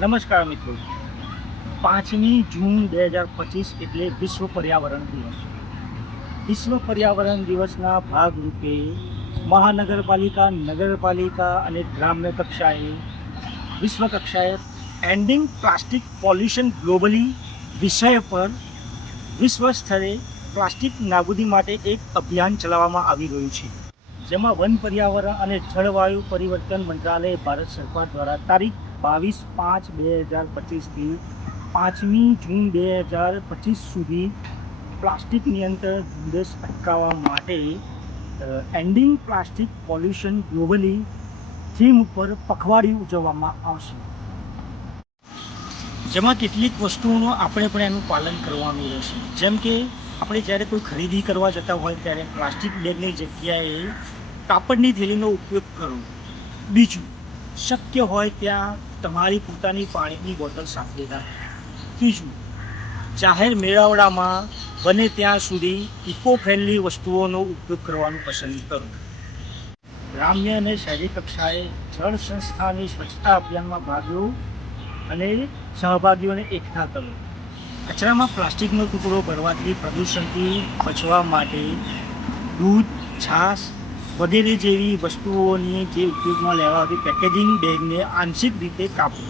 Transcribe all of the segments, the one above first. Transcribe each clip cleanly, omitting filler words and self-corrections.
નમસ્કાર મિત્રો, 5મી જૂન 2025 એટલે વિશ્વ પર્યાવરણ દિવસ. વિશ્વ પર્યાવરણ દિવસના ભાગરૂપે મહાનગરપાલિકા, નગરપાલિકા અને ગ્રામ્ય કક્ષાએ વિશ્વ કક્ષાએ એન્ડિંગ પ્લાસ્ટિક પોલ્યુશન ગ્લોબલી વિષય પર વિશ્વ સ્તરે પ્લાસ્ટિક નાબૂદી માટે એક અભિયાન ચલાવવામાં આવી રહ્યું છે, જેમાં વન, પર્યાવરણ અને જળવાયુ પરિવર્તન મંત્રાલય ભારત સરકાર દ્વારા તારીખ 22/5/2025થી 5મી જૂન 2025 સુધી પ્લાસ્ટિક નિયંત્રણ ઝુંબેશ અટકાવવા માટે ending plastic pollution globally theme ઉપર પખવાડિયું ઉજવવામાં આવશે, જેમાં કેટલીક વસ્તુઓનું આપણે પણ એનું પાલન કરવાનું રહેશે. જેમ કે આપણે જ્યારે કોઈ ખરીદી કરવા જતા હોય ત્યારે પ્લાસ્ટિક બેગની જગ્યાએ કાપડની થેલીનો ઉપયોગ કરો. બીજું, શક્ય હોય ત્યાં તમારી પોતાની પાણીની બોટલ સાથે રાખો. ત્રીજું, જાહેર મેળાવડામાં બને ત્યાં સુધી ઇકો ફ્રેન્ડલી વસ્તુઓનો ઉપયોગ કરવાનું પસંદ કરો. ગ્રામ્ય અને શહેરી કક્ષાએ જળ સંસ્થાની સ્વચ્છતા અભિયાનમાં ભાગ લો અને સહભાગીઓને એકઠા કરો. કચરામાં પ્લાસ્ટિકનો ટુકડો ભરવાથી પ્રદૂષણથી બચવા માટે દૂધ, છાશ વગેરે જેવી વસ્તુઓની જે ઉપયોગમાં લેવાતી પેકેજિંગ બેગને આંશિક રીતે કાપો.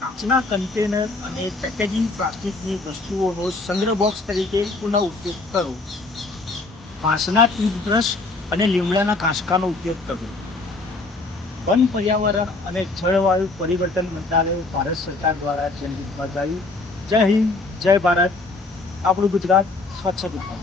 કાચના કન્ટેનર અને પેકેજિંગ પ્લાસ્ટિકની વસ્તુઓનો સંગ્રહ બોક્સ તરીકે પુનઃ ઉપયોગ કરો. વાંસના ટૂથબ્રશ અને લીમડાના કાંસકાનો ઉપયોગ કરો. વન, પર્યાવરણ અને જળવાયુ પરિવર્તન મંત્રાલય ભારત સરકાર દ્વારા જનહિતમાં ગાયું. જય હિન્દ, જય ભારત. આપણું ગુજરાત સ્વચ્છ ગુજરાત.